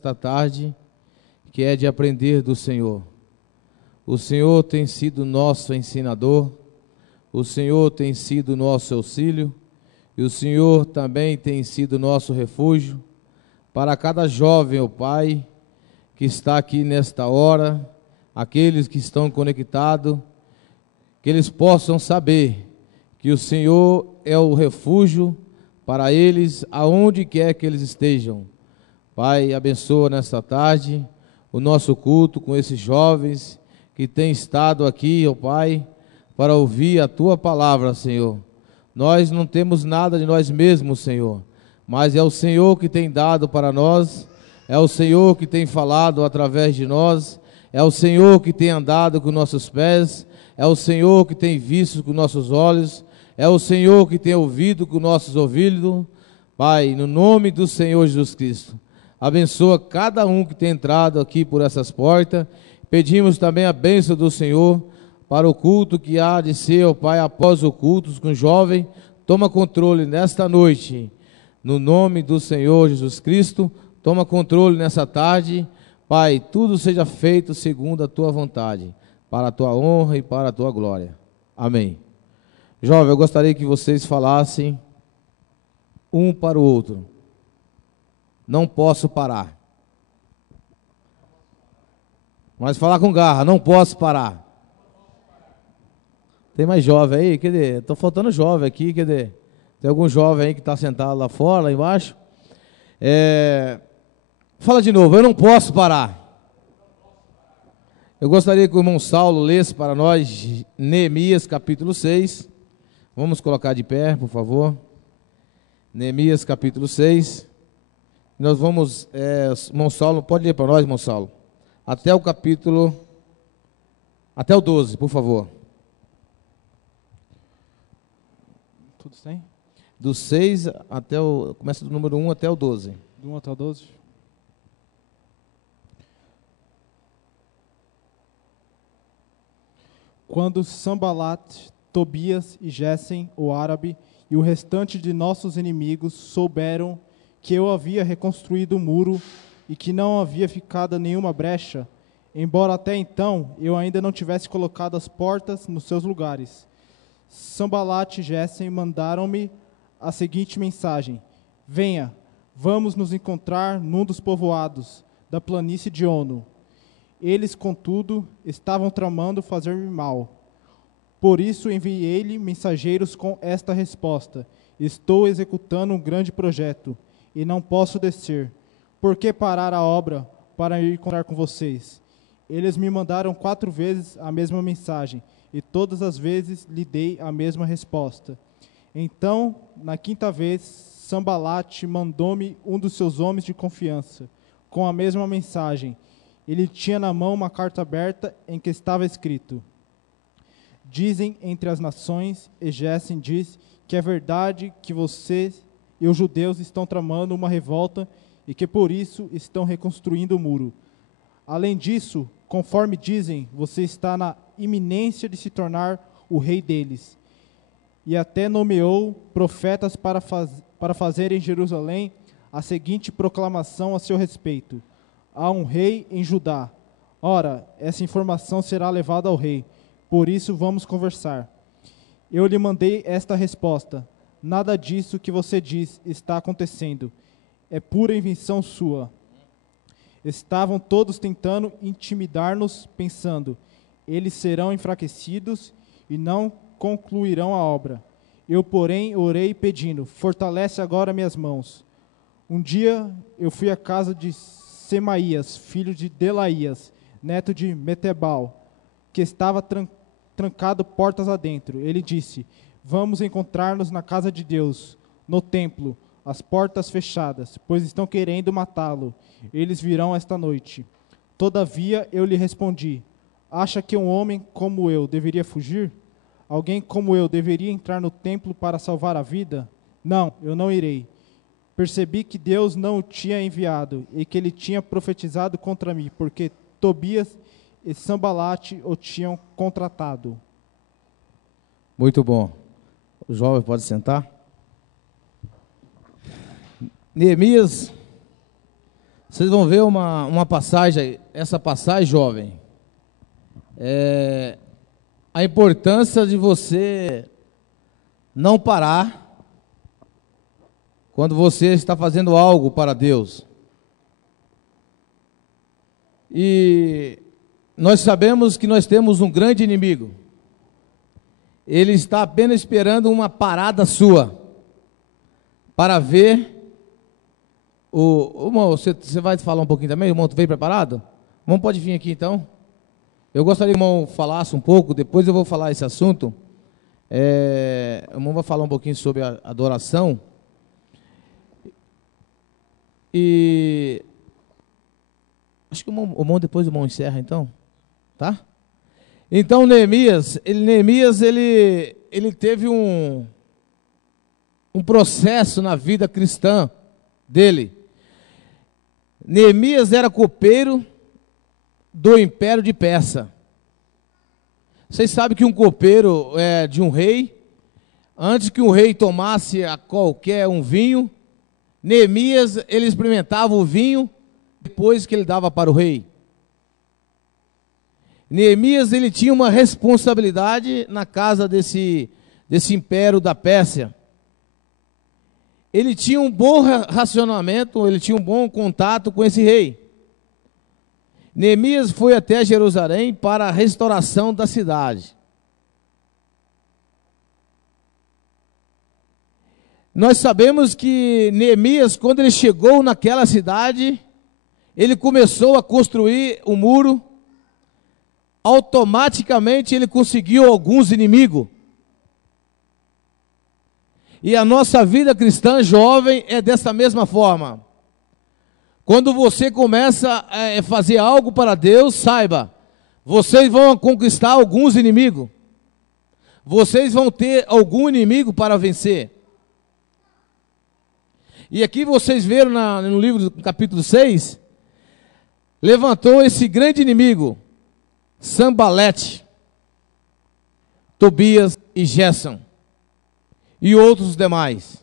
esta tarde, que é de aprender do Senhor. O Senhor tem sido nosso ensinador, o Senhor tem sido nosso auxílio, e o Senhor também tem sido nosso refúgio para cada jovem, ó Pai, que está aqui nesta hora, aqueles que estão conectados, que eles possam saber que o Senhor é o refúgio para eles, aonde quer que eles estejam. Pai, abençoa nesta tarde o nosso culto com esses jovens que têm estado aqui, ó Pai, para ouvir a Tua palavra, Senhor. Nós não temos nada de nós mesmos, Senhor, mas é o Senhor que tem dado para nós, é o Senhor que tem falado através de nós, é o Senhor que tem andado com nossos pés, é o Senhor que tem visto com nossos olhos, é o Senhor que tem ouvido com nossos ouvidos. Pai, no nome do Senhor Jesus Cristo, abençoa cada um que tem entrado aqui por essas portas. Pedimos também a bênção do Senhor para o culto que há de ser, ó Pai, após o culto com o jovem. Toma controle nesta noite, no nome do Senhor Jesus Cristo. Toma controle nessa tarde. Pai, tudo seja feito segundo a Tua vontade, para a Tua honra e para a Tua glória. Amém. Jovem, eu gostaria que vocês falassem um para o outro. Não posso parar. Mas falar com garra, não posso parar. Tem mais jovem aí? Cadê? Estou faltando jovem aqui, cadê? Tem algum jovem aí que está sentado lá fora, lá embaixo? Fala de novo, eu não posso parar. Eu gostaria que o irmão Saulo lesse para nós Neemias capítulo 6. Vamos colocar de pé, por favor. Neemias capítulo 6. Nós vamos, irmão Saulo, pode ler para nós, irmão Saulo? Até o 12, por favor. Tudo tem? Do 6 até o, começa do número 1 até o 12. Do 1 até o 12? Quando Sanbalat, Tobias e Gésem, o árabe, e o restante de nossos inimigos souberam que eu havia reconstruído o muro e que não havia ficado nenhuma brecha, embora até então eu ainda não tivesse colocado as portas nos seus lugares. Sanbalat e Gésem mandaram-me a seguinte mensagem: venha, vamos nos encontrar num dos povoados da planície de Ono. Eles, contudo, estavam tramando fazer-me mal. Por isso enviei-lhe mensageiros com esta resposta: estou executando um grande projeto e não posso descer. Por que parar a obra para ir encontrar com vocês? Eles me mandaram 4 vezes a mesma mensagem e todas as vezes lhe dei a mesma resposta. Então, na 5ª vez, Sanbalat mandou-me um dos seus homens de confiança com a mesma mensagem. Ele tinha na mão uma carta aberta em que estava escrito: dizem entre as nações, e Gésem diz que é verdade que vocês e os judeus estão tramando uma revolta e que por isso estão reconstruindo o muro. Além disso, conforme dizem, você está na iminência de se tornar o rei deles. E até nomeou profetas para fazer em Jerusalém a seguinte proclamação a seu respeito: há um rei em Judá. Ora, essa informação será levada ao rei. Por isso vamos conversar. Eu lhe mandei esta resposta: nada disso que você diz está acontecendo. É pura invenção sua. Estavam todos tentando intimidar-nos, pensando: eles serão enfraquecidos e não concluirão a obra. Eu, porém, orei pedindo: fortalece agora minhas mãos. Um dia eu fui à casa de Semaías, filho de Delaías, neto de Metebal, que estava trancado portas adentro. Ele disse: vamos encontrar-nos na casa de Deus, no templo, as portas fechadas, pois estão querendo matá-lo. Eles virão esta noite. Todavia eu lhe respondi: acha que um homem como eu deveria fugir? Alguém como eu deveria entrar no templo para salvar a vida? Não, eu não irei. Percebi que Deus não o tinha enviado e que ele tinha profetizado contra mim, porque Tobias e Sanbalat o tinham contratado. Muito bom. O jovem pode sentar. Neemias Vocês vão ver uma passagem, essa passagem, jovem, a importância de você não parar quando você está fazendo algo para Deus. E nós sabemos que nós temos um grande inimigo. Ele está apenas esperando uma parada sua para ver irmão, você vai falar um pouquinho também? O irmão, tu veio preparado? O irmão pode vir aqui então. Eu gostaria que o irmão falasse um pouco, depois eu vou falar esse assunto. O irmão vai falar um pouquinho sobre a adoração. E acho que o irmão depois o irmão encerra então, tá? Então Neemias, ele teve um processo na vida cristã dele. Neemias era copeiro do Império de Persa. Vocês sabem que um copeiro de um rei, antes que o rei tomasse a qualquer um vinho, Neemias, ele experimentava o vinho depois que ele dava para o rei. Neemias, ele tinha uma responsabilidade na casa desse império da Pérsia. Ele tinha um bom racionamento, ele tinha um bom contato com esse rei. Neemias foi até Jerusalém para a restauração da cidade. Nós sabemos que Neemias, quando ele chegou naquela cidade, ele começou a construir o muro. Automaticamente ele conseguiu alguns inimigos. E a nossa vida cristã jovem é dessa mesma forma. Quando você começa a fazer algo para Deus, saiba, vocês vão conquistar alguns inimigos. Vocês vão ter algum inimigo para vencer. E aqui vocês viram no livro do capítulo 6, levantou esse grande inimigo, Sanbalete, Tobias e Gesem, e outros demais.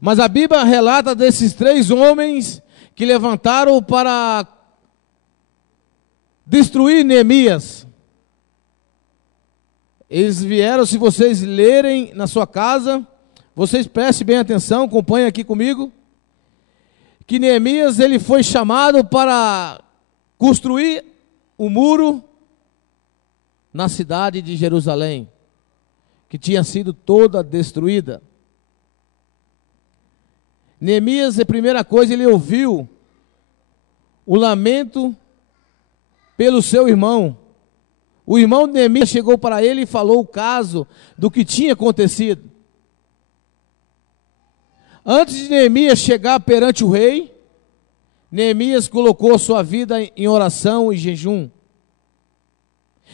Mas a Bíblia relata desses 3 homens que levantaram para destruir Neemias. Eles vieram, se vocês lerem na sua casa, vocês prestem bem atenção, acompanhem aqui comigo, que Neemias, ele foi chamado para construir o muro na cidade de Jerusalém, que tinha sido toda destruída. Neemias, a primeira coisa, ele ouviu o lamento pelo seu irmão. O irmão de Neemias chegou para ele e falou o caso do que tinha acontecido. Antes de Neemias chegar perante o rei, Neemias colocou sua vida em oração e jejum.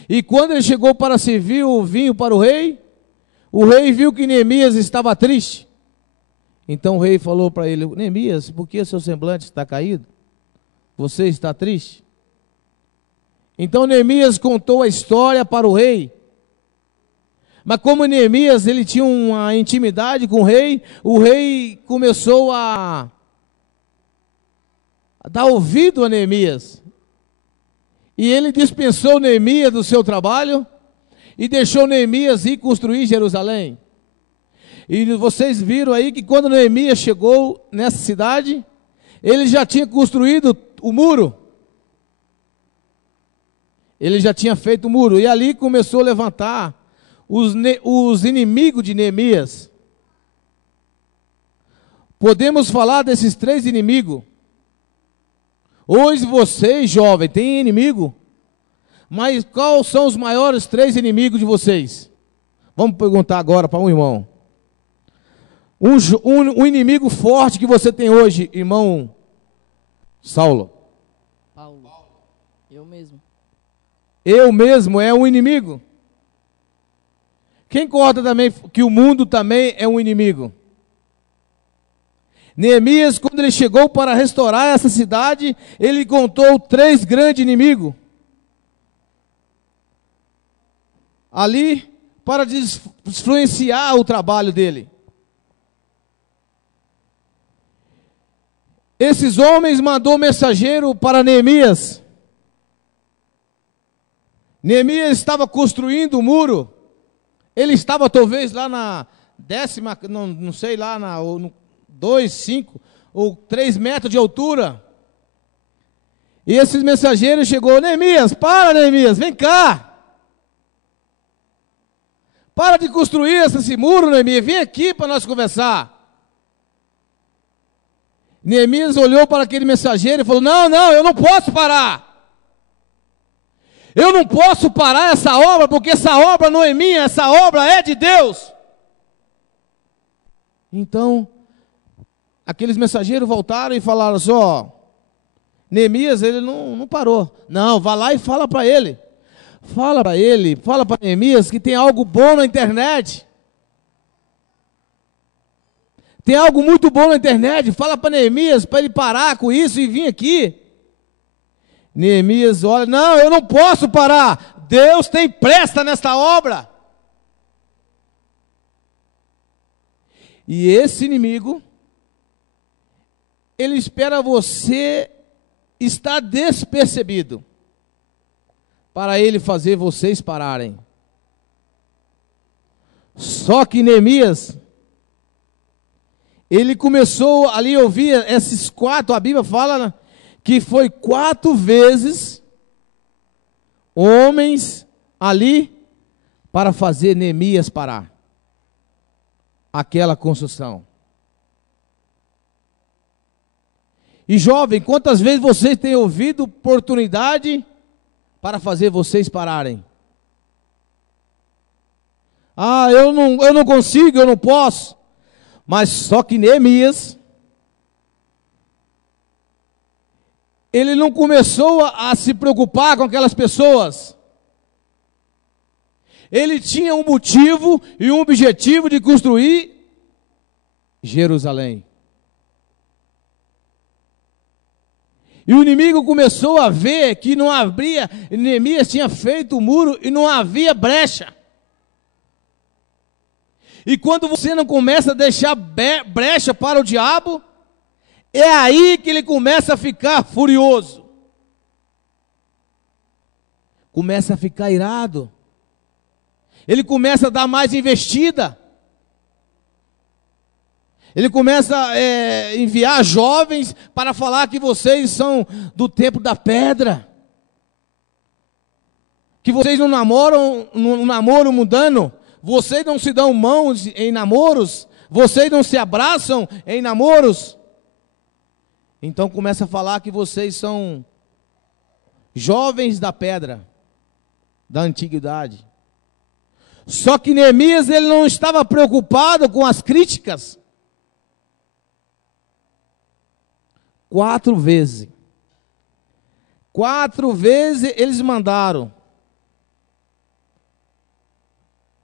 E quando ele chegou para servir o vinho para o rei viu que Neemias estava triste. Então o rei falou para ele: Neemias, por que seu semblante está caído? Você está triste? Então Neemias contou a história para o rei. Mas como Neemias, ele tinha uma intimidade com o rei começou a dar ouvido a Neemias. E ele dispensou Neemias do seu trabalho e deixou Neemias ir construir Jerusalém. E vocês viram aí que quando Neemias chegou nessa cidade, ele já tinha construído o muro. Ele já tinha feito o muro. E ali começou a levantar os inimigos de Neemias. Podemos falar desses 3 inimigos. Hoje vocês, jovens, têm inimigo? Mas quais são os maiores 3 inimigos de vocês? Vamos perguntar agora para um irmão. Um inimigo forte que você tem hoje, irmão Saulo. Paulo. Eu mesmo. Eu mesmo é um inimigo? Quem concorda também que o mundo também é um inimigo? Neemias, quando ele chegou para restaurar essa cidade, ele encontrou 3 grandes inimigos ali para influenciar o trabalho dele. esses homens mandou mensageiro para Neemias. Neemias estava construindo o muro. Ele estava talvez lá na 10ª, não sei, lá na 2, 5 ou 3 metros de altura. E esses mensageiros chegou: Neemias, vem cá. Para de construir esse muro, Neemias, vem aqui para nós conversar. Neemias olhou para aquele mensageiro e falou: não, eu não posso parar. Eu não posso parar essa obra, porque essa obra não é minha, essa obra é de Deus. Então, aqueles mensageiros voltaram e falaram assim: ó, Neemias, ele não parou. Não, vá lá e fala para ele. Fala para Neemias que tem algo bom na internet. Tem algo muito bom na internet. Fala para Neemias, para ele parar com isso e vir aqui. Neemias olha: não, eu não posso parar. Deus tem pressa nesta obra. E esse inimigo, ele espera você estar despercebido, para ele fazer vocês pararem. Só que Neemias, ele começou ali a ouvir esses 4, a Bíblia fala que foi 4 vezes homens ali para fazer Neemias parar aquela construção. E jovem, quantas vezes vocês têm ouvido oportunidade para fazer vocês pararem? Ah, eu não consigo, eu não posso. Mas só que Neemias, ele não começou a se preocupar com aquelas pessoas. Ele tinha um motivo e um objetivo de construir Jerusalém. E o inimigo começou a ver que não havia, Neemias tinha feito o muro e não havia brecha. E quando você não começa a deixar brecha para o diabo, é aí que ele começa a ficar furioso. Começa a ficar irado. Ele começa a dar mais investida. Ele começa a enviar jovens para falar que vocês são do tempo da pedra. Que vocês não namoram, no namoro mundano. Vocês não se dão mãos em namoros. Vocês não se abraçam em namoros. Então começa a falar que vocês são jovens da pedra, da antiguidade. Só que Neemias, ele não estava preocupado com as críticas. 4 vezes. 4 vezes eles mandaram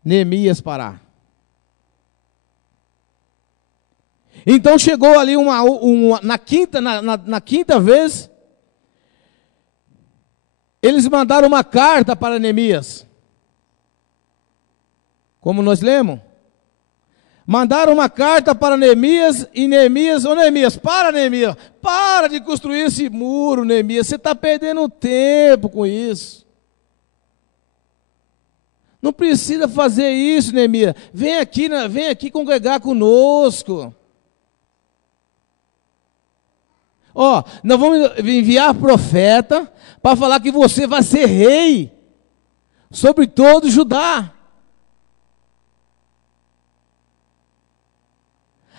Neemias parar. Então chegou ali na quinta vez, eles mandaram uma carta para Neemias. Como nós lemos? Mandaram uma carta para Neemias, e Neemias: ô Neemias, para de construir esse muro, Neemias, você está perdendo tempo com isso. Não precisa fazer isso, Neemias, vem aqui congregar conosco. Ó, nós vamos enviar profeta para falar que você vai ser rei sobre todo Judá.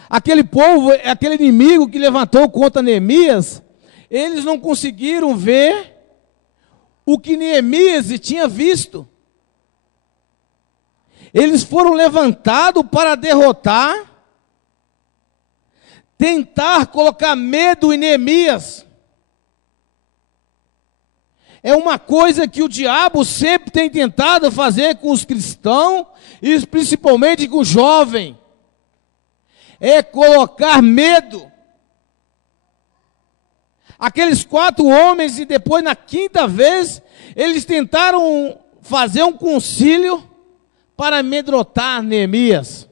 Aquele povo, aquele inimigo que levantou contra Neemias, eles não conseguiram ver o que Neemias tinha visto. Eles foram levantados para derrotar, tentar colocar medo em Neemias. É uma coisa que o diabo sempre tem tentado fazer com os cristãos, e principalmente com o jovem. É colocar medo. Aqueles 4 homens, e depois na 5ª vez, eles tentaram fazer um concílio para amedrontar Neemias.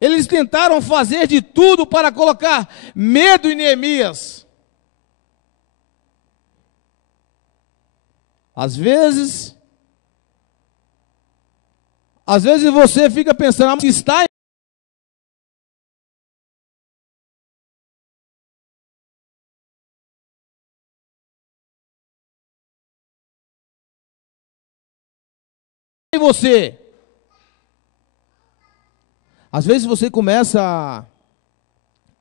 Eles tentaram fazer de tudo para colocar medo em Neemias. Às vezes você fica pensando, se está em você. Às vezes você começa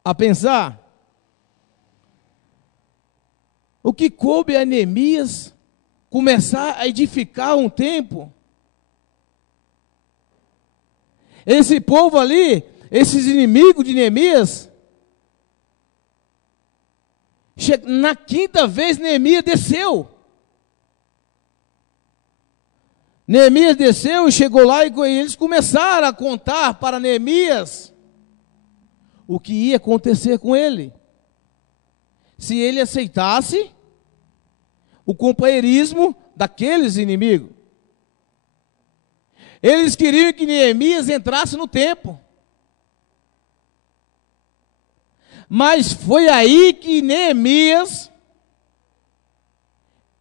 a pensar, o que coube a Neemias começar a edificar um templo? Esse povo ali, esses inimigos de Neemias, na quinta vez Neemias desceu. Neemias desceu e chegou lá e eles começaram a contar para Neemias o que ia acontecer com ele. Se ele aceitasse o companheirismo daqueles inimigos. Eles queriam que Neemias entrasse no templo. Mas foi aí que Neemias,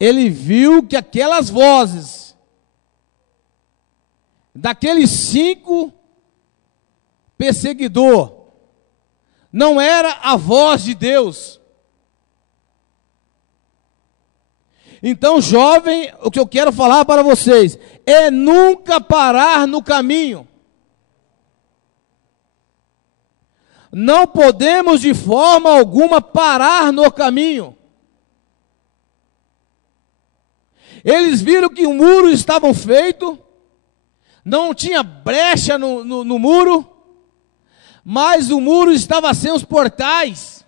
ele viu que aquelas vozes daqueles 5 perseguidores não era a voz de Deus. Então, jovem, o que eu quero falar para vocês é nunca parar no caminho. Não podemos de forma alguma parar no caminho. Eles viram que o muro estava feito, não tinha brecha no muro, mas o muro estava sem os portais.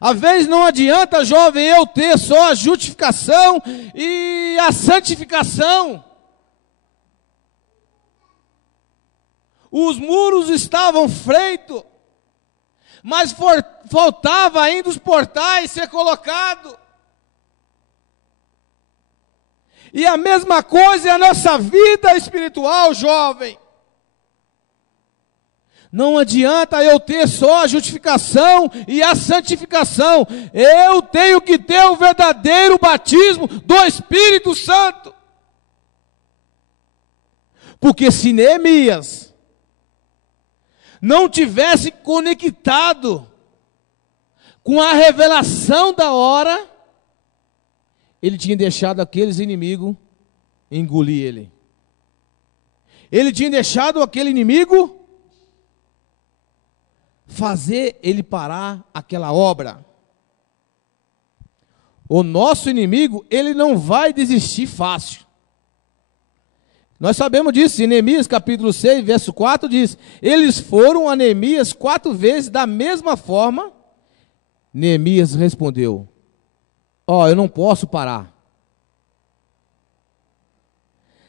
Às vezes não adianta, jovem, eu ter só a justificação e a santificação. Os muros estavam feitos, mas faltava ainda os portais ser colocados. E a mesma coisa é a nossa vida espiritual, jovem. Não adianta eu ter só a justificação e a santificação. Eu tenho que ter o verdadeiro batismo do Espírito Santo. Porque se Neemias não tivesse conectado com a revelação da hora, ele tinha deixado aqueles inimigos engolir ele. Ele tinha deixado aquele inimigo fazer ele parar aquela obra. O nosso inimigo, ele não vai desistir fácil. Nós sabemos disso, em Neemias capítulo 6, verso 4 diz, eles foram a Neemias 4 vezes da mesma forma. Neemias respondeu, eu não posso parar.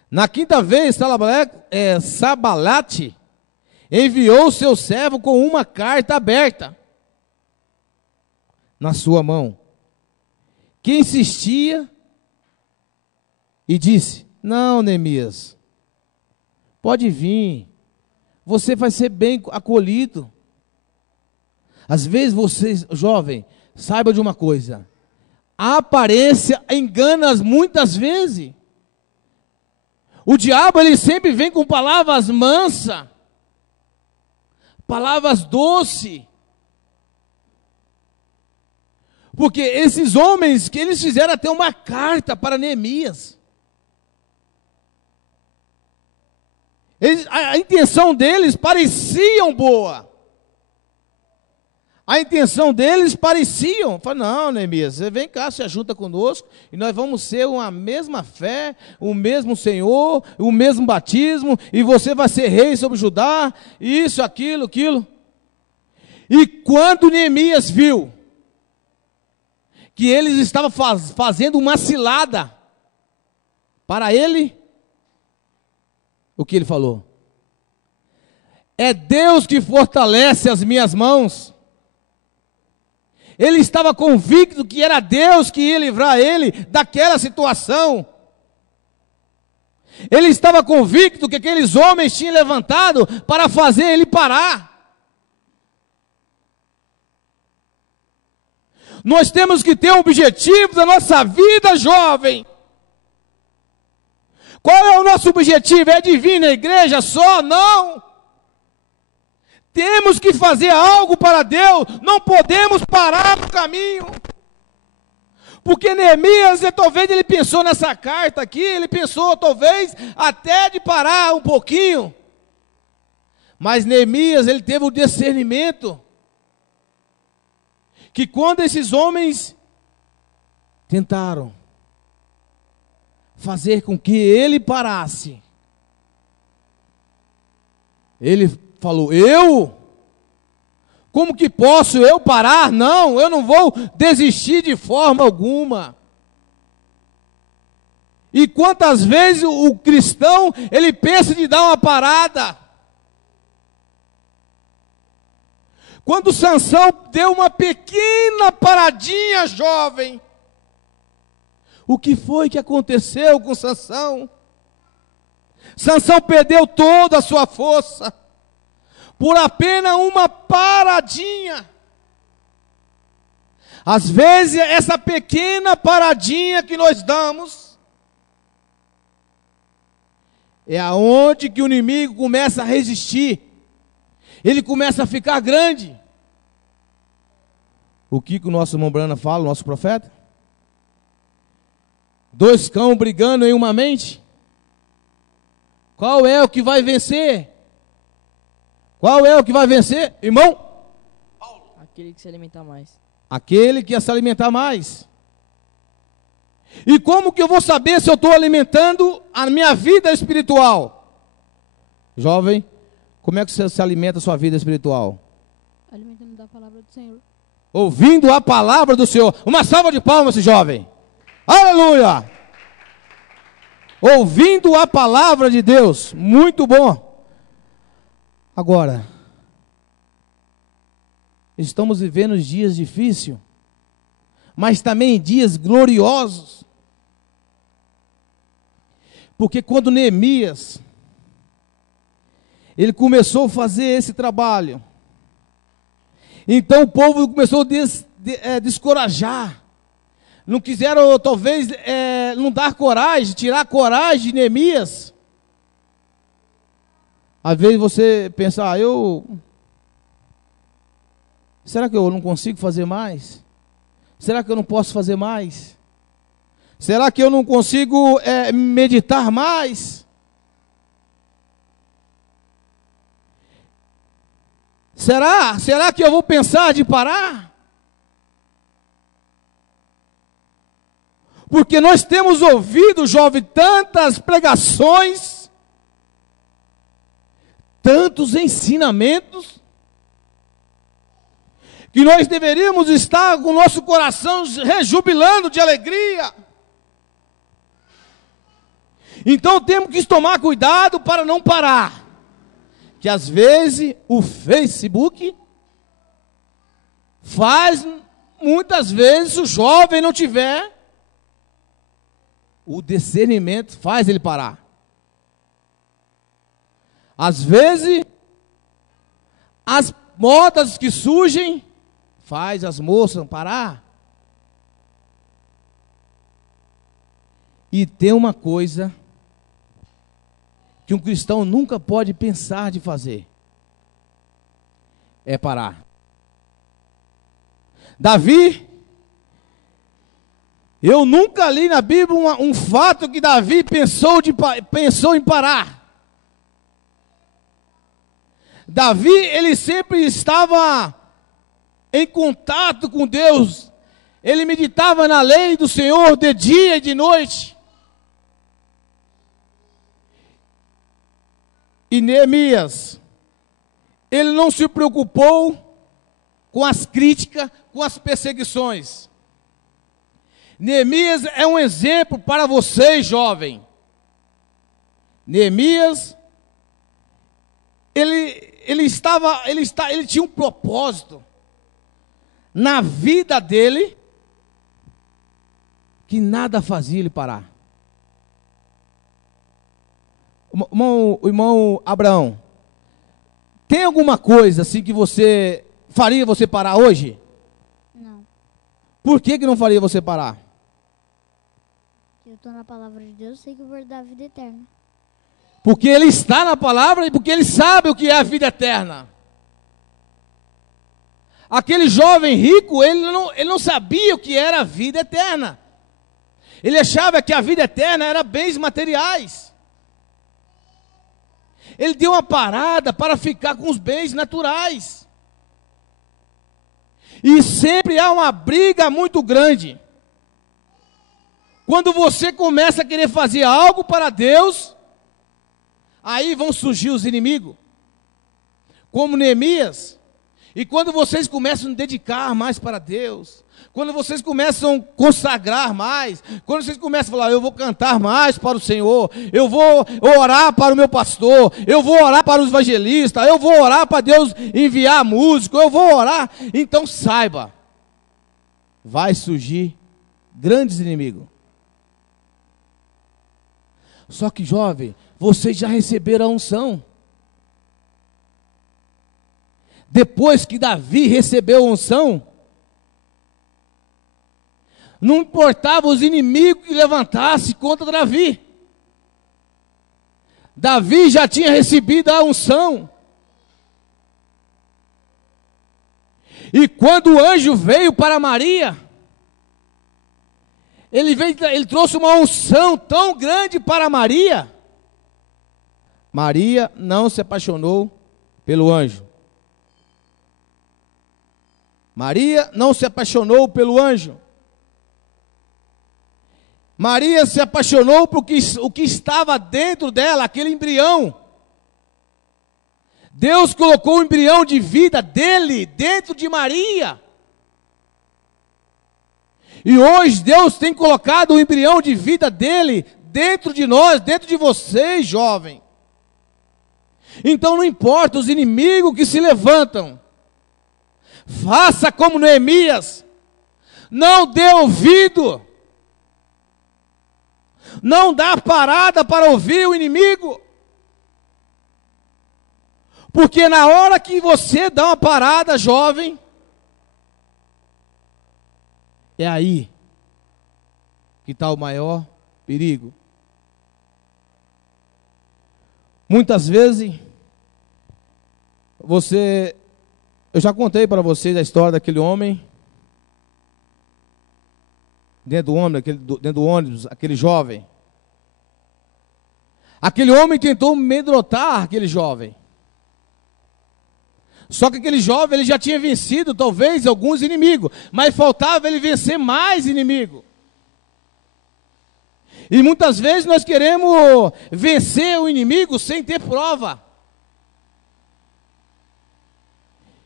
Na quinta vez, Sabalate enviou seu servo com uma carta aberta na sua mão, que insistia e disse, não, Neemias, pode vir, você vai ser bem acolhido. Às vezes você, jovem, saiba de uma coisa, a aparência engana muitas vezes. O diabo, ele sempre vem com palavras mansas, palavras doces. Porque esses homens, que eles fizeram até uma carta para Neemias. A intenção deles parecia boa. A intenção deles parecia, não, Neemias, você vem cá, se junta conosco, e nós vamos ser uma mesma fé, o mesmo Senhor, o mesmo batismo, e você vai ser rei sobre Judá, isso, aquilo. E quando Neemias viu que eles estavam fazendo uma cilada para ele, o que ele falou? É Deus que fortalece as minhas mãos. Ele estava convicto que era Deus que ia livrar ele daquela situação. Ele estava convicto que aqueles homens tinham levantado para fazer ele parar. Nós temos que ter um objetivo da nossa vida, jovem. Qual é o nosso objetivo? É de vir na igreja só? Não. Temos que fazer algo para Deus. Não podemos parar no caminho. Porque Neemias, talvez ele pensou nessa carta aqui, ele pensou talvez até de parar um pouquinho. Mas Neemias, ele teve o discernimento que quando esses homens tentaram fazer com que ele parasse, ele falou: eu? Como que posso eu parar? Não, eu não vou desistir de forma alguma. E quantas vezes o cristão, ele pensa de dar uma parada? Quando Sansão deu uma pequena paradinha, jovem, o que foi que aconteceu com Sansão? Sansão perdeu toda a sua força por apenas uma paradinha. Às vezes essa pequena paradinha que nós damos é aonde que o inimigo começa a resistir. Ele começa a ficar grande. O que o nosso irmão Brana fala, o nosso profeta? Dois cães brigando em uma mente. Qual é o que vai vencer? Qual é o que vai vencer, irmão? Aquele que se alimenta mais. Aquele que ia se alimentar mais. E como que eu vou saber se eu estou alimentando a minha vida espiritual? Jovem, como é que você se alimenta a sua vida espiritual? Alimentando da palavra do Senhor. Ouvindo a palavra do Senhor. Uma salva de palmas, esse jovem. Aleluia! Ouvindo a palavra de Deus. Muito bom. Agora, estamos vivendo dias difíceis, mas também dias gloriosos. Porque quando Neemias, ele começou a fazer esse trabalho, então o povo começou a descorajar. Não quiseram, talvez, não dar coragem, tirar a coragem de Neemias. Às vezes você pensa, será que eu não consigo fazer mais? Será que eu não posso fazer mais? Será que eu não consigo meditar mais? Será que eu vou pensar de parar? Porque nós temos ouvido, jovem, tantas pregações, tantos ensinamentos, que nós deveríamos estar com o nosso coração rejubilando de alegria. Então temos que tomar cuidado para não parar. Que às vezes o Facebook faz, muitas vezes, se o jovem não tiver o discernimento, faz ele parar. Às vezes, as modas que surgem, faz as moças parar. E tem uma coisa que um cristão nunca pode pensar de fazer, é parar. Davi, eu nunca li na Bíblia um fato que Davi pensou em parar. Davi, ele sempre estava em contato com Deus. Ele meditava na lei do Senhor de dia e de noite. E Neemias, ele não se preocupou com as críticas, com as perseguições. Neemias é um exemplo para vocês, jovem. Neemias, ele tinha um propósito na vida dele que nada fazia ele parar. O irmão Abraão, tem alguma coisa assim que você faria você parar hoje? Não. Por que não faria você parar? Eu estou na palavra de Deus, sei que eu vou dar a vida eterna. Porque ele está na palavra e porque ele sabe o que é a vida eterna. Aquele jovem rico, ele não sabia o que era a vida eterna. Ele achava que a vida eterna era bens materiais. Ele deu uma parada para ficar com os bens naturais. E sempre há uma briga muito grande. Quando você começa a querer fazer algo para Deus, aí vão surgir os inimigos, como Neemias. E quando vocês começam a dedicar mais para Deus, quando vocês começam a consagrar mais, quando vocês começam a falar, eu vou cantar mais para o Senhor, eu vou orar para o meu pastor, eu vou orar para os evangelistas, eu vou orar para Deus enviar músico, eu vou orar, então saiba, vai surgir grandes inimigos. Só que, jovem, vocês já receberam a unção. Depois que Davi recebeu a unção, não importava os inimigos que levantassem contra Davi. Davi já tinha recebido a unção. E quando o anjo veio para Maria, ele trouxe uma unção tão grande para Maria. Maria não se apaixonou pelo anjo. Maria não se apaixonou pelo anjo. Maria se apaixonou por o que estava dentro dela, aquele embrião. Deus colocou o embrião de vida dele dentro de Maria. E hoje Deus tem colocado o embrião de vida dele dentro de nós, dentro de vocês, jovem. Então não importa os inimigos que se levantam. Faça como Neemias. Não dê ouvido. Não dá parada para ouvir o inimigo. Porque na hora que você dá uma parada, jovem, é aí que está o maior perigo. Muitas vezes, eu já contei para vocês a história daquele homem, dentro do ônibus, aquele jovem. Aquele homem tentou amedrontar aquele jovem. Só que aquele jovem ele já tinha vencido talvez alguns inimigos, mas faltava ele vencer mais inimigos. E muitas vezes nós queremos vencer o inimigo sem ter prova.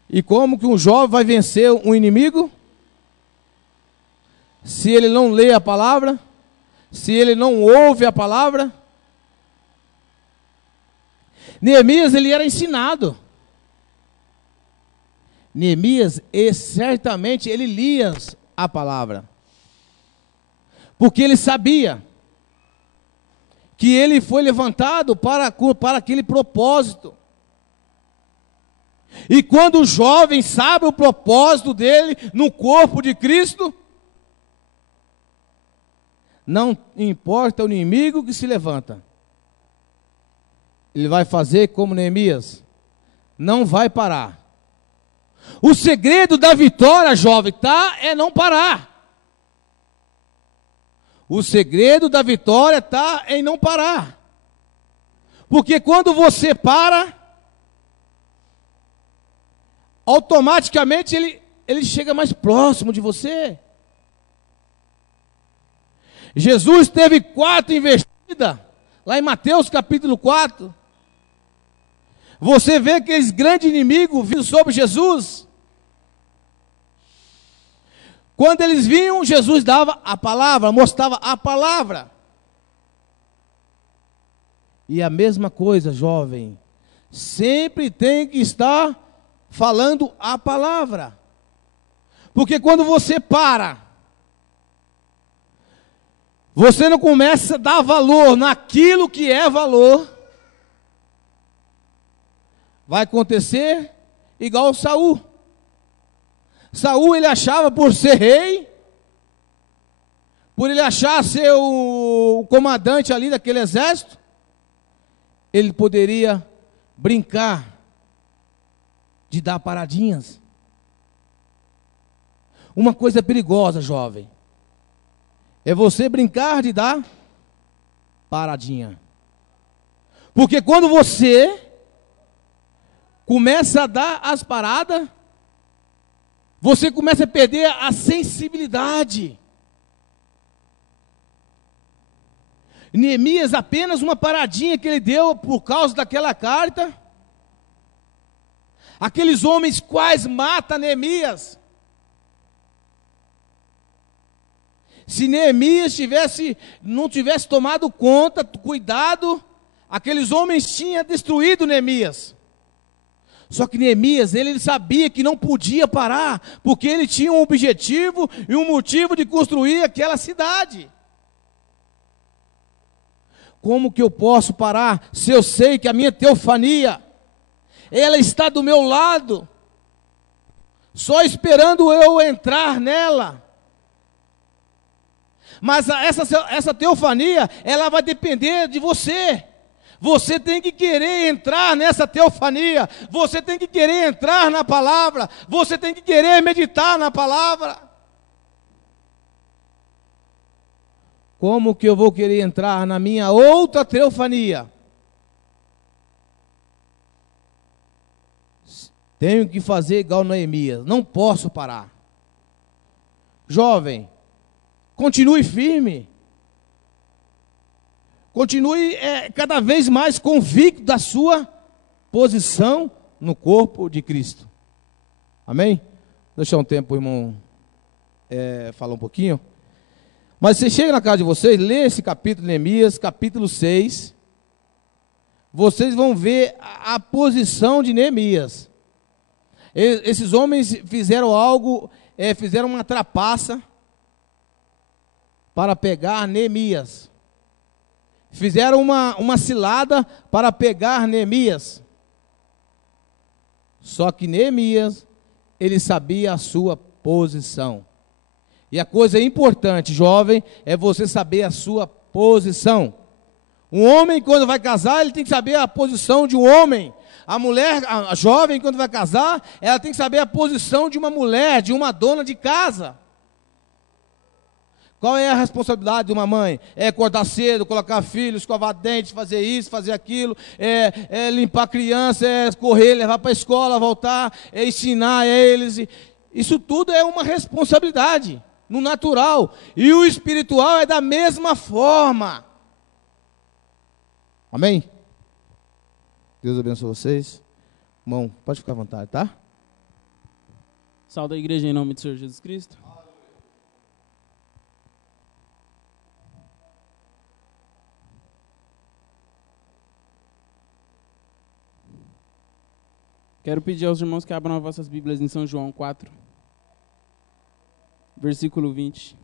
E como que um jovem vai vencer um inimigo? Se ele não lê a palavra, se ele não ouve a palavra. Neemias, ele era ensinado. Neemias, certamente ele lia a palavra. Porque ele sabia que ele foi levantado para aquele propósito. E quando o jovem sabe o propósito dele no corpo de Cristo, não importa o inimigo que se levanta, ele vai fazer como Neemias, não vai parar. O segredo da vitória, jovem, é não parar. O segredo da vitória está em não parar. Porque quando você para, automaticamente ele chega mais próximo de você. Jesus teve 4 investidas, lá em Mateus capítulo 4. Você vê aqueles grandes inimigos vindo sobre Jesus. Quando eles vinham, Jesus dava a palavra, mostrava a palavra. E a mesma coisa, jovem, sempre tem que estar falando a palavra. Porque quando você para, você não começa a dar valor naquilo que é valor, vai acontecer igual Saul. Saul, ele achava, por ser rei, por ele achar ser o comandante ali daquele exército, ele poderia brincar de dar paradinhas. Uma coisa perigosa, jovem, é você brincar de dar paradinha. Porque quando você começa a dar as paradas, você começa a perder a sensibilidade. Neemias, apenas uma paradinha que ele deu por causa daquela carta, aqueles homens quase matam Neemias. Se Neemias não tivesse tomado conta, cuidado, aqueles homens tinham destruído Neemias. Só que Neemias, ele sabia que não podia parar, porque ele tinha um objetivo e um motivo de construir aquela cidade. Como que eu posso parar se eu sei que a minha teofania, ela está do meu lado, só esperando eu entrar nela? Mas essa teofania, ela vai depender de você. Você tem que querer entrar nessa teofania. Você tem que querer entrar na palavra. Você tem que querer meditar na palavra. Como que eu vou querer entrar na minha outra teofania? Tenho que fazer igual Neemias. Não posso parar. Jovem, continue firme. Continue cada vez mais convicto da sua posição no corpo de Cristo. Amém? Deixa um tempo, irmão, falar um pouquinho. Mas você chega na casa de vocês, lê esse capítulo de Neemias, capítulo 6. Vocês vão ver a posição de Neemias. Esses homens fizeram algo, fizeram uma trapaça para pegar Neemias. Fizeram uma cilada para pegar Neemias. Só que Neemias, ele sabia a sua posição. E a coisa importante, jovem, é você saber a sua posição. Um homem, quando vai casar, ele tem que saber a posição de um homem. A mulher, a jovem, quando vai casar, ela tem que saber a posição de uma mulher, de uma dona de casa. Qual é a responsabilidade de uma mãe? É acordar cedo, colocar filhos, escovar dentes, fazer isso, fazer aquilo, limpar a criança, correr, levar para a escola, voltar, ensinar eles. Isso tudo é uma responsabilidade no natural. E o espiritual é da mesma forma. Amém? Deus abençoe vocês. Irmão, pode ficar à vontade, tá? Saúde a igreja em nome do Senhor Jesus Cristo. Quero pedir aos irmãos que abram as vossas Bíblias em São João 4, versículo 20.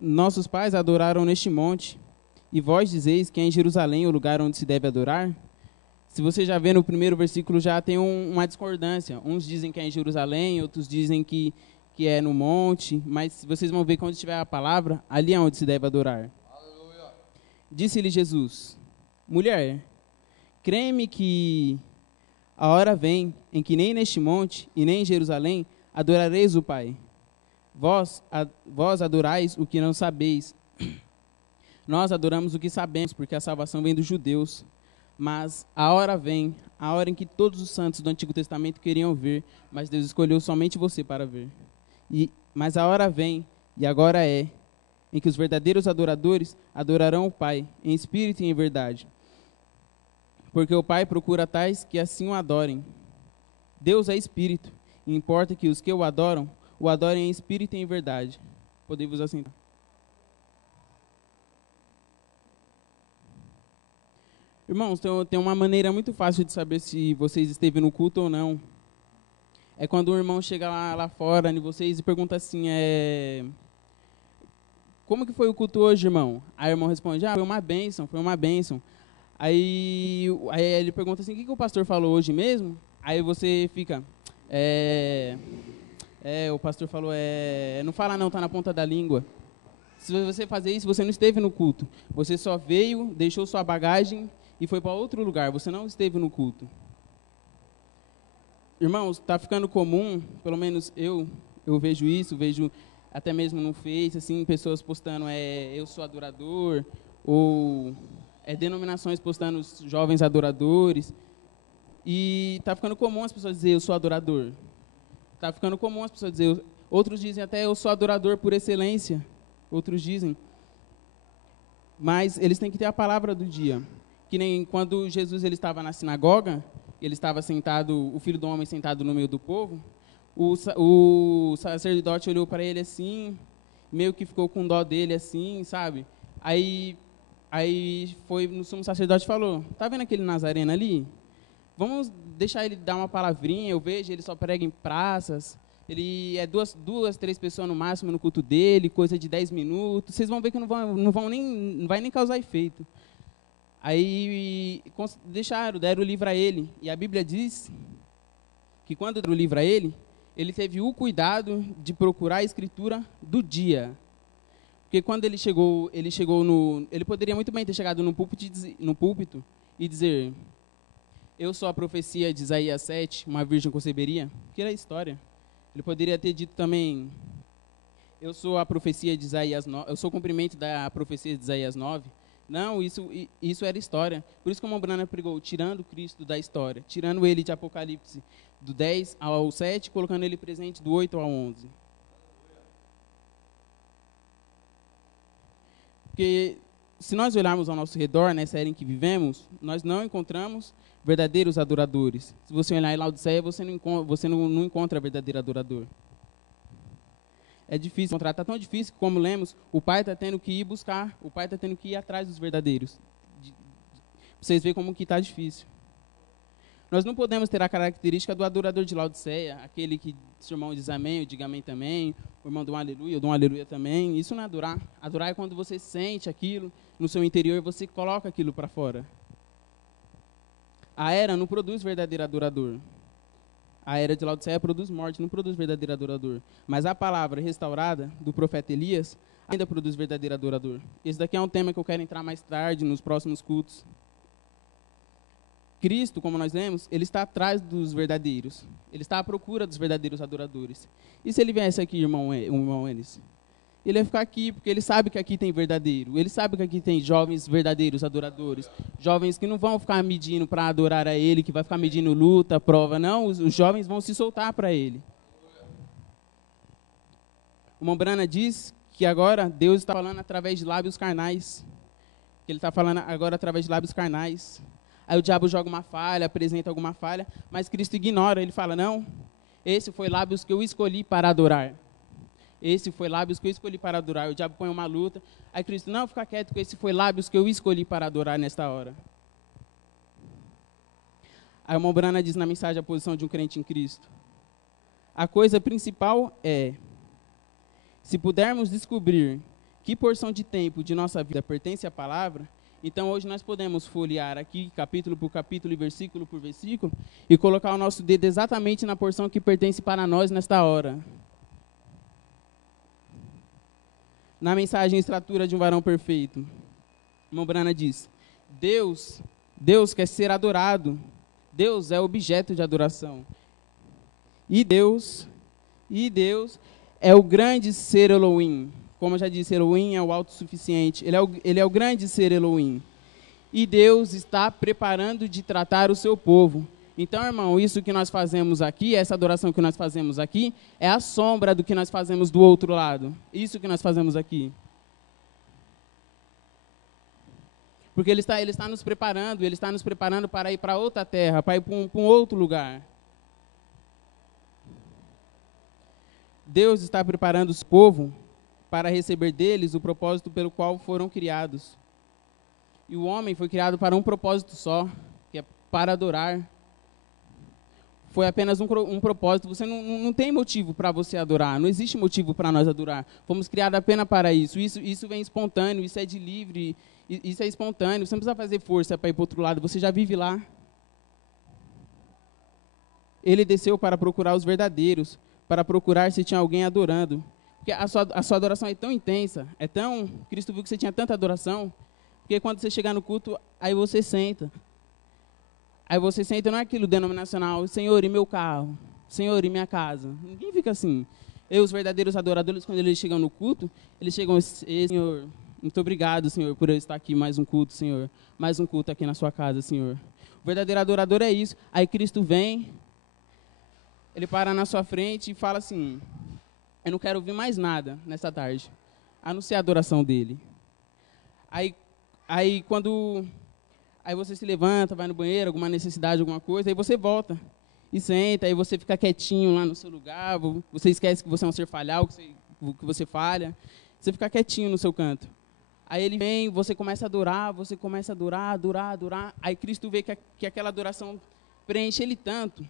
Nossos pais adoraram neste monte, e vós dizeis que é em Jerusalém o lugar onde se deve adorar? Se você já vê no primeiro versículo, já tem uma discordância. Uns dizem que é em Jerusalém, outros dizem que é no monte, mas vocês vão ver que onde estiver a palavra, ali é onde se deve adorar. Aleluia. Disse-lhe Jesus: mulher, crê-me que a hora vem em que nem neste monte e nem em Jerusalém adorareis o Pai. Vós adorais o que não sabeis. Nós adoramos o que sabemos, porque a salvação vem dos judeus. Mas a hora vem, a hora em que todos os santos do Antigo Testamento queriam ver, mas Deus escolheu somente você para ver. Mas a hora vem, e agora é, em que os verdadeiros adoradores adorarão o Pai, em espírito e em verdade. Porque o Pai procura tais que assim o adorem. Deus é espírito, e importa que os que o adorem em espírito e em verdade. Podem-vos assentar. Irmãos, tem uma maneira muito fácil de saber se vocês esteve no culto ou não. é quando um irmão chega lá fora em vocês e pergunta assim, como que foi o culto hoje, irmão? Aí o irmão responde, foi uma bênção, foi uma bênção. Aí ele pergunta assim, o que o pastor falou hoje mesmo? Aí você fica, o pastor falou, não fala não, tá na ponta da língua. Se você fazer isso, você não esteve no culto. Você só veio, deixou sua bagagem e foi para outro lugar. Você não esteve no culto. Irmãos, está ficando comum, pelo menos eu vejo isso, vejo até mesmo no Face, assim, pessoas postando, eu sou adorador, ou denominações postando os jovens adoradores. E está ficando comum as pessoas dizer, eu sou adorador. Está ficando comum as pessoas dizer, outros dizem até, eu sou adorador por excelência. Outros dizem. Mas eles têm que ter a palavra do dia. Que nem quando Jesus ele estava na sinagoga, ele estava sentado, o Filho do Homem sentado no meio do povo, o sacerdote olhou para ele assim, meio que ficou com dó dele assim, sabe? Aí foi no sumo sacerdote e falou, tá vendo aquele Nazareno ali? Vamos deixar ele dar uma palavrinha, eu vejo, ele só prega em praças, ele é duas, 3 pessoas no máximo no culto dele, coisa de 10 minutos, vocês vão ver que não vai nem causar efeito. Aí deram o livro a ele, e a Bíblia diz que quando deram o livro a ele teve o cuidado de procurar a escritura do dia. Porque quando ele poderia muito bem ter chegado no púlpito e dizer, eu sou a profecia de Isaías 7, uma virgem conceberia, que era a história. Ele poderia ter dito também, eu sou a profecia de Isaías 9, eu sou o cumprimento da profecia de Isaías 9. Não, isso era história. Por isso que o irmão Brana pregou, tirando Cristo da história, tirando ele de Apocalipse do 10 ao 7, colocando ele presente do 8 ao 11. Porque se nós olharmos ao nosso redor, nessa era em que vivemos, nós não encontramos verdadeiros adoradores. Se você olhar em Laodiceia, você não encontra verdadeiro adorador. É difícil encontrar, está tão difícil que, como lemos, o pai está tendo que ir buscar, o pai está tendo que ir atrás dos verdadeiros. Vocês veem como que está difícil. Nós não podemos ter a característica do adorador de Laodiceia, aquele que, se o irmão diz amém, eu digo amém também, o irmão dá um aleluia, eu dou um aleluia também. Isso não é adorar. Adorar é quando você sente aquilo no seu interior e você coloca aquilo para fora. A era não produz verdadeiro adorador. A era de Laodiceia produz morte, não produz verdadeiro adorador. Mas a palavra restaurada do profeta Elias ainda produz verdadeiro adorador. Esse daqui é um tema que eu quero entrar mais tarde, nos próximos cultos. Cristo, como nós lemos, ele está atrás dos verdadeiros. Ele está à procura dos verdadeiros adoradores. E se ele viesse aqui, irmão Enes? Ele vai ficar aqui, porque ele sabe que aqui tem verdadeiro. Ele sabe que aqui tem jovens verdadeiros adoradores. Jovens que não vão ficar medindo para adorar a ele, que vai ficar medindo luta, prova. Não, os jovens vão se soltar para ele. O irmão Brana diz que agora Deus está falando através de lábios carnais. Que ele está falando agora através de lábios carnais. Aí o diabo joga uma falha, apresenta alguma falha, mas Cristo ignora. Ele fala, não, esse foi lábios que eu escolhi para adorar. Esse foi lábios que eu escolhi para adorar. O diabo põe uma luta. Aí Cristo, não, fica quieto, que esse foi lábios que eu escolhi para adorar nesta hora. Aí o irmão Brana diz na mensagem a posição de um crente em Cristo. A coisa principal é, se pudermos descobrir que porção de tempo de nossa vida pertence à palavra, então hoje nós podemos folhear aqui, capítulo por capítulo e versículo por versículo, e colocar o nosso dedo exatamente na porção que pertence para nós nesta hora. Na mensagem Estrutura de um Varão Perfeito, o irmão Brana diz, Deus quer ser adorado. Deus é objeto de adoração. E Deus é o grande ser Elohim. Como eu já disse, Elohim é o autossuficiente. Ele é o grande ser Elohim. E Deus está preparando de tratar o seu povo. Então, irmão, isso que nós fazemos aqui, essa adoração que nós fazemos aqui, é a sombra do que nós fazemos do outro lado. Isso que nós fazemos aqui. Porque Ele está nos preparando para ir para outra terra, para ir para um outro lugar. Deus está preparando os povos para receber deles o propósito pelo qual foram criados. E o homem foi criado para um propósito só, que é para adorar. foi apenas um propósito. Você não tem motivo para você adorar. Não existe motivo para nós adorar. Fomos criados apenas para isso. Isso vem espontâneo, isso é de livre, isso é espontâneo. Você não precisa fazer força para ir para o outro lado. Você já vive lá. Ele desceu para procurar os verdadeiros, para procurar se tinha alguém adorando. Porque a sua adoração é tão intensa, Cristo viu que você tinha tanta adoração, porque quando você chegar no culto, aí você senta. Aí você senta, não é aquilo denominacional, Senhor, e meu carro? Senhor, e minha casa? Ninguém fica assim. Os verdadeiros adoradores, quando eles chegam no culto, eles chegam, Senhor, muito obrigado, Senhor, por eu estar aqui mais um culto, Senhor. Mais um culto aqui na sua casa, Senhor. O verdadeiro adorador é isso. Aí Cristo vem, ele para na sua frente e fala assim, eu não quero ouvir mais nada nessa tarde, a não ser a adoração dele. Aí você se levanta, vai no banheiro, alguma necessidade, alguma coisa, aí você volta e senta, aí você fica quietinho lá no seu lugar, você esquece que você é um ser falhar, o que você falha, você fica quietinho no seu canto. Aí ele vem, você começa a adorar, adorar, aí Cristo vê que aquela adoração preenche ele tanto,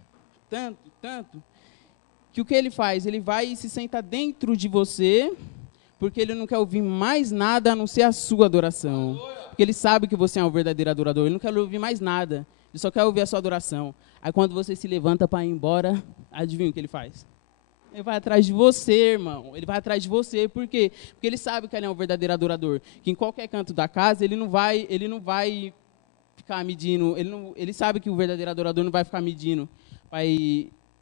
que o que ele faz? Ele vai e se senta dentro de você, porque ele não quer ouvir mais nada a não ser a sua adoração. Porque ele sabe que você é um verdadeiro adorador, ele não quer ouvir mais nada, ele só quer ouvir a sua adoração. Aí quando você se levanta para ir embora, adivinha o que ele faz? Ele vai atrás de você, irmão. Ele vai atrás de você. Por quê? Porque ele sabe que ele é um verdadeiro adorador. Que em qualquer canto da casa, ele não vai ficar medindo. Ele sabe que o verdadeiro adorador não vai ficar medindo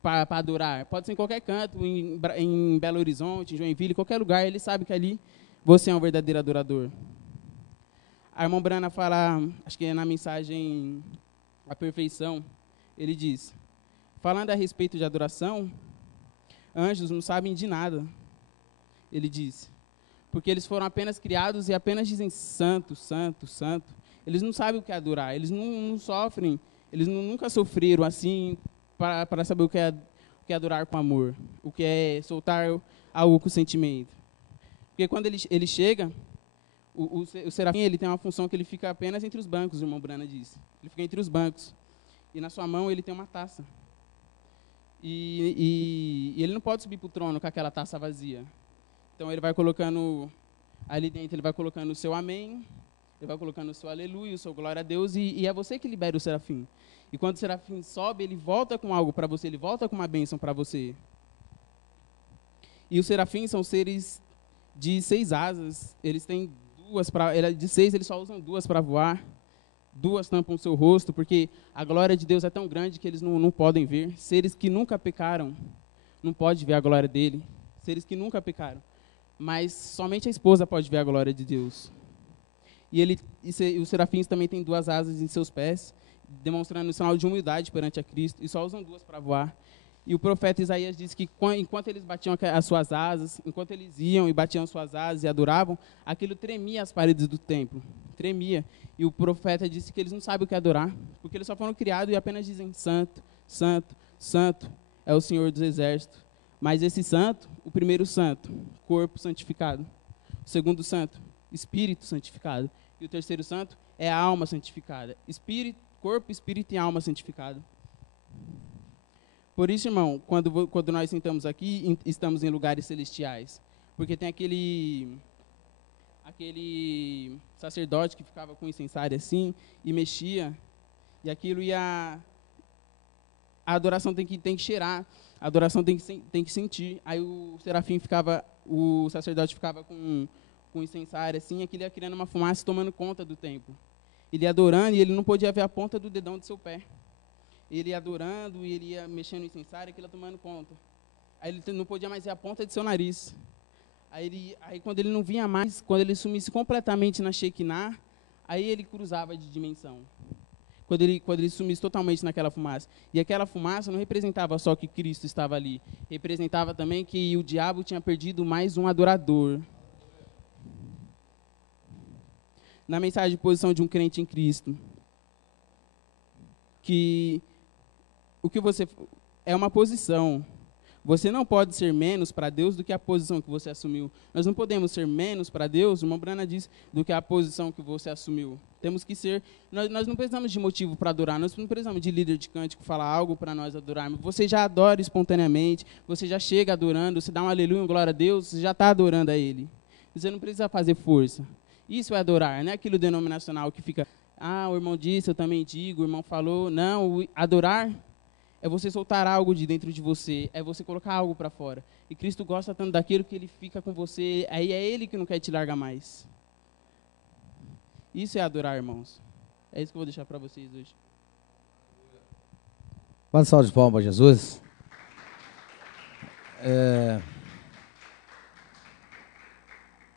para adorar. Pode ser em qualquer canto, em Belo Horizonte, em Joinville, qualquer lugar. Ele sabe que ali você é um verdadeiro adorador. A irmã Brana fala, acho que é na mensagem A Perfeição, ele diz, falando a respeito de adoração, anjos não sabem de nada, ele diz, porque eles foram apenas criados e apenas dizem santo, santo, santo. Eles não sabem o que é adorar, eles não sofrem, eles nunca sofreram assim para saber o que é adorar com amor, o que é soltar algo com sentimento. Porque quando ele chega, o serafim ele tem uma função que ele fica apenas entre os bancos, o irmão Brana disse. Ele fica entre os bancos. E na sua mão ele tem uma taça. E ele não pode subir para o trono com aquela taça vazia. Então ele vai colocando ali dentro, ele vai colocando o seu amém, ele vai colocando o seu aleluia, o seu glória a Deus, e é você que libera o serafim. E quando o serafim sobe, ele volta com algo para você, ele volta com uma bênção para você. E os serafins são seres de 6 asas, eles têm de 6 eles só usam 2 para voar, 2 tampam o seu rosto, porque a glória de Deus é tão grande que eles não podem ver. Seres que nunca pecaram, não podem ver a glória dele. Seres que nunca pecaram. Mas somente a esposa pode ver a glória de Deus. E os serafins também têm 2 asas em seus pés, demonstrando o sinal de humildade perante a Cristo, e só usam 2 para voar. E o profeta Isaías disse que enquanto eles batiam as suas asas, enquanto eles iam e batiam as suas asas e adoravam, aquilo tremia as paredes do templo. Tremia. E o profeta disse que eles não sabem o que é adorar, porque eles só foram criados e apenas dizem santo, santo, santo é o Senhor dos Exércitos. Mas esse santo, o primeiro santo, corpo santificado. O segundo santo, espírito santificado. E o terceiro santo é a alma santificada. Corpo, espírito e alma santificado. Por isso, irmão, quando nós sentamos aqui, estamos em lugares celestiais. Porque tem aquele sacerdote que ficava com o incensário assim, e mexia, e aquilo ia... A adoração tem que cheirar, a adoração tem que sentir. Aí o sacerdote ficava com o incensário assim, aquilo ia criando uma fumaça tomando conta do templo. Ele ia adorando e ele não podia ver a ponta do dedão do seu pé. Ele ia adorando e ele ia mexendo no incensário, aquilo ia tomando conta. Aí ele não podia mais ver a ponta de seu nariz. Aí quando ele não vinha mais, quando ele sumisse completamente na Shekinah, aí ele cruzava de dimensão. Quando ele sumisse totalmente naquela fumaça. E aquela fumaça não representava só que Cristo estava ali. Representava também que o diabo tinha perdido mais um adorador. Na mensagem de posição de um crente em Cristo, que o que você é uma posição. Você não pode ser menos para Deus do que a posição que você assumiu. Nós não podemos ser menos para Deus, o irmão Brana diz, do que a posição que você assumiu. Temos que ser, nós não precisamos de motivo para adorar, nós não precisamos de líder de cântico falar algo para nós adorarmos. Você já adora espontaneamente, você já chega adorando, você dá um aleluia, uma glória a Deus, você já está adorando a Ele. Você não precisa fazer força. Isso é adorar, não é aquilo denominacional que fica, o irmão disse, eu também digo, o irmão falou. Não, adorar é você soltar algo de dentro de você, é você colocar algo para fora. E Cristo gosta tanto daquilo que Ele fica com você, aí é Ele que não quer te largar mais. Isso é adorar, irmãos. É isso que eu vou deixar para vocês hoje. Manda salve de palmas para Jesus.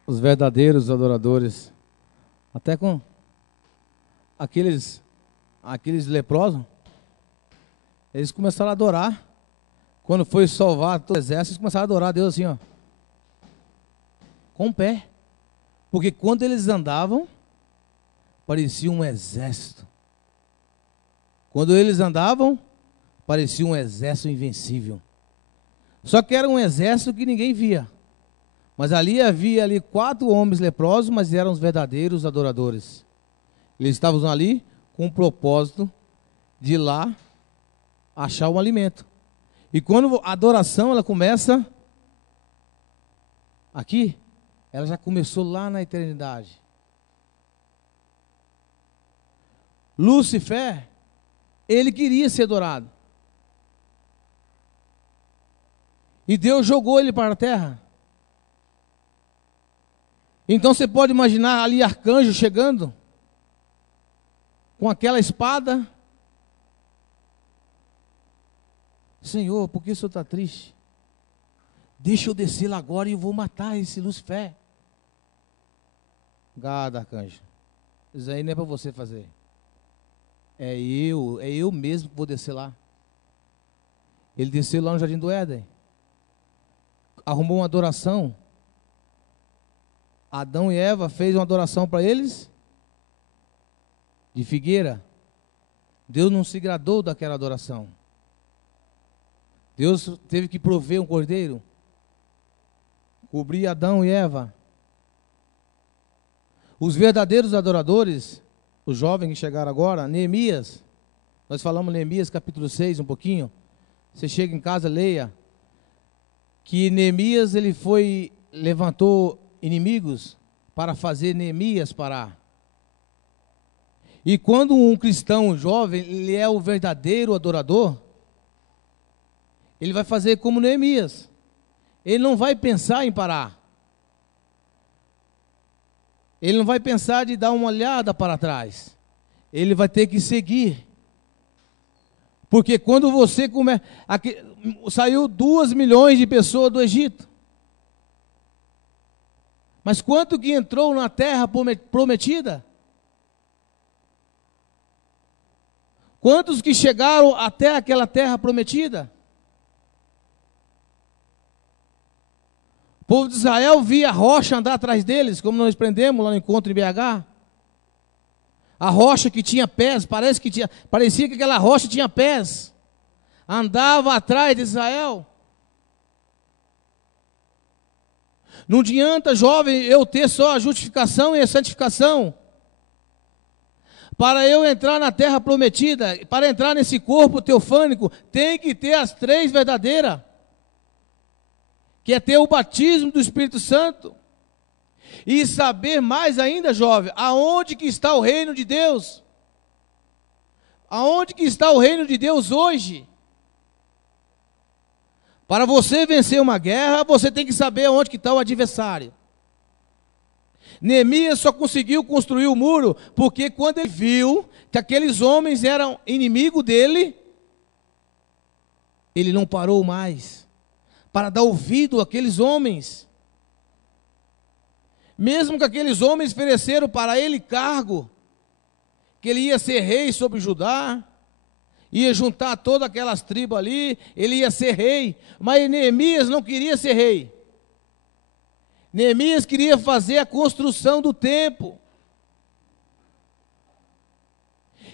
Os verdadeiros adoradores, até com aqueles leprosos, eles começaram a adorar. Quando foi salvar todo o exército, eles começaram a adorar a Deus assim, ó, com o pé. Porque quando eles andavam, parecia um exército. Quando eles andavam, parecia um exército invencível. Só que era um exército que ninguém via. Mas havia 4 homens leprosos, mas eram os verdadeiros adoradores. Eles estavam ali com o propósito de ir lá achar um alimento. E quando a adoração ela começa aqui, ela já começou lá na eternidade. Lúcifer, ele queria ser adorado. E Deus jogou ele para a terra. Então você pode imaginar ali arcanjo chegando com aquela espada. Senhor, por que o senhor está triste? Deixa eu descer lá agora e eu vou matar esse Lúcifer. Gada, arcanjo. Isso aí não é para você fazer. É eu mesmo que vou descer lá. Ele desceu lá no Jardim do Éden. Arrumou uma adoração. Adão e Eva fez uma adoração para eles de figueira. Deus não se agradou daquela adoração. Deus teve que prover um cordeiro, cobrir Adão e Eva. Os verdadeiros adoradores, os jovens que chegaram agora, Neemias, nós falamos Neemias capítulo 6 um pouquinho, você chega em casa, leia, que Neemias levantou inimigos para fazer Neemias parar. E quando um cristão jovem, ele é o verdadeiro adorador, ele vai fazer como Neemias. Ele não vai pensar em parar. Ele não vai pensar de dar uma olhada para trás. Ele vai ter que seguir. Porque quando você começa... Saiu 2 milhões de pessoas do Egito. Mas quanto que entrou na terra prometida? Quantos que chegaram até aquela terra prometida? O povo de Israel via a rocha andar atrás deles, como nós aprendemos lá no encontro em BH. A rocha que tinha pés, parecia que aquela rocha tinha pés. Andava atrás de Israel. Não adianta, jovem, eu ter só a justificação e a santificação. Para eu entrar na terra prometida, para entrar nesse corpo teofânico, tem que ter as 3 verdadeiras. Que é ter o batismo do Espírito Santo. E saber mais ainda, jovem, aonde que está o reino de Deus? Aonde que está o reino de Deus hoje? Para você vencer uma guerra, você tem que saber onde que está o adversário. Neemias só conseguiu construir o muro porque quando ele viu que aqueles homens eram inimigo dele, ele não parou mais para dar ouvido àqueles homens. Mesmo que aqueles homens ofereceram para ele cargo, que ele ia ser rei sobre Judá, ia juntar todas aquelas tribos ali, ele ia ser rei, mas Neemias não queria ser rei. Neemias queria fazer a construção do templo.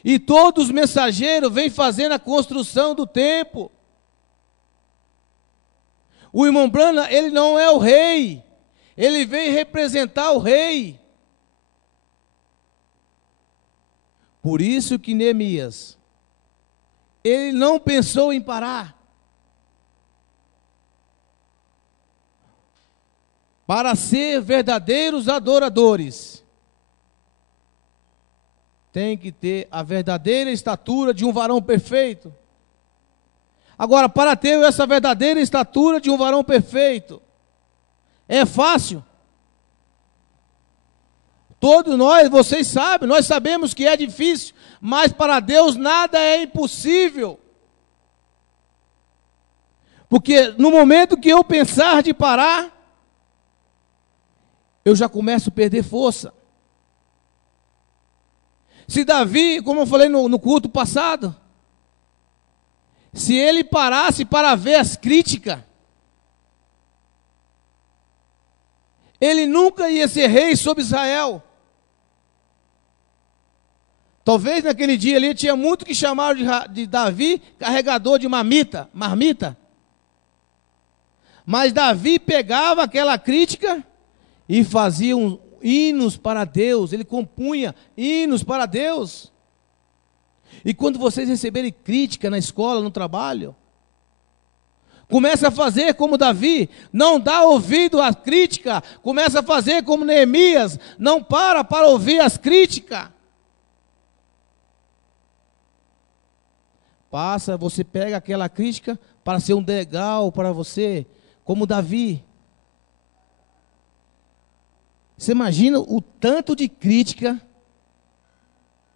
E todos os mensageiros vêm fazendo a construção do templo. O irmão Branham, ele não é o rei. Ele veio representar o rei. Por isso que Neemias, ele não pensou em parar. Para ser verdadeiros adoradores, tem que ter a verdadeira estatura de um varão perfeito. Agora, para ter essa verdadeira estatura de um varão perfeito, é fácil? Todos nós, vocês sabem, nós sabemos que é difícil, mas para Deus nada é impossível. Porque no momento que eu pensar de parar, eu já começo a perder força. Se Davi, como eu falei no culto passado, se ele parasse para ver as críticas, ele nunca ia ser rei sobre Israel. Talvez naquele dia ali tinha muito que chamaram de Davi carregador de marmita. Mas Davi pegava aquela crítica e fazia hinos para Deus, ele compunha hinos para Deus. E quando vocês receberem crítica na escola, no trabalho, começa a fazer como Davi, não dá ouvido à crítica, começa a fazer como Neemias, não para ouvir as críticas. Você pega aquela crítica para ser um degrau para você, como Davi. Você imagina o tanto de crítica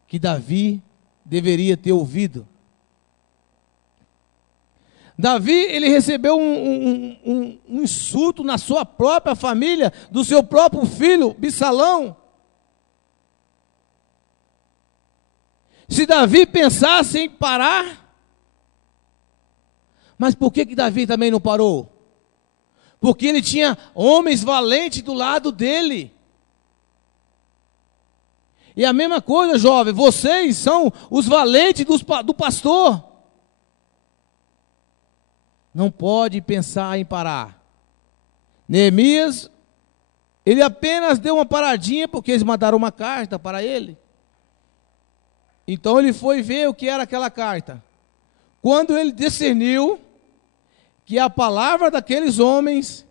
que Davi deveria ter ouvido. Davi, ele recebeu um insulto na sua própria família, do seu próprio filho, Absalão. Se Davi pensasse em parar, mas por que Davi também não parou? Porque ele tinha homens valentes do lado dele. E a mesma coisa, jovem, vocês são os valentes do pastor. Não pode pensar em parar. Neemias, ele apenas deu uma paradinha, porque eles mandaram uma carta para ele. Então ele foi ver o que era aquela carta. Quando ele discerniu que a palavra daqueles homens,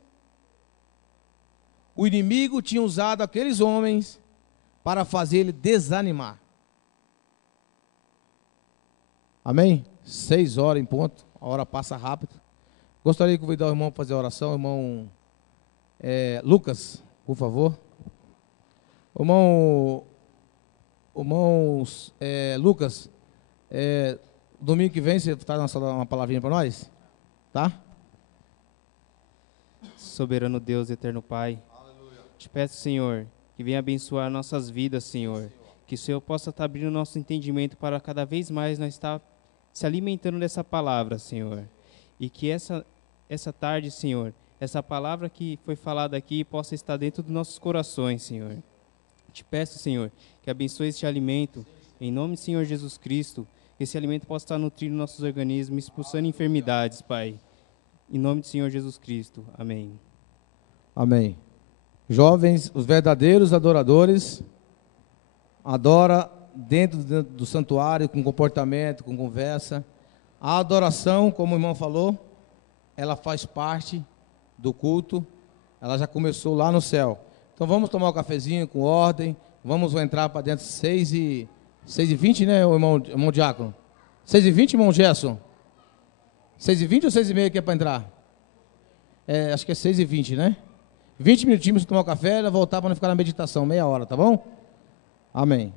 o inimigo tinha usado aqueles homens para fazer ele desanimar. Amém? 6 horas em ponto, a hora passa rápido. Gostaria de convidar o irmão para fazer a oração, irmão Lucas, por favor. Irmão Lucas, domingo que vem você traz uma palavrinha para nós? Tá? Soberano Deus, eterno Pai, aleluia. Te peço, Senhor, que venha abençoar nossas vidas, Senhor. Que o Senhor possa estar abrindo o nosso entendimento para cada vez mais nós estar se alimentando dessa palavra, Senhor. E que essa tarde, Senhor, essa palavra que foi falada aqui possa estar dentro dos nossos corações, Senhor. Te peço, Senhor, que abençoe este alimento, em nome do Senhor Jesus Cristo, que esse alimento possa estar nutrindo nossos organismos, expulsando enfermidades, Pai. Em nome do Senhor Jesus Cristo. Amém. Amém. Jovens, os verdadeiros adoradores, adora dentro do santuário, com comportamento, com conversa. A adoração, como o irmão falou, ela faz parte do culto, ela já começou lá no céu. Então vamos tomar um cafezinho com ordem, vamos entrar para dentro 6h20, né, irmão Diácono? 6h20, irmão Gerson? 6h20 ou 6h30 que é para entrar? Acho que é 6h20, né? 20 minutinhos para tomar o café e voltar para não ficar na meditação, meia hora, tá bom? Amém.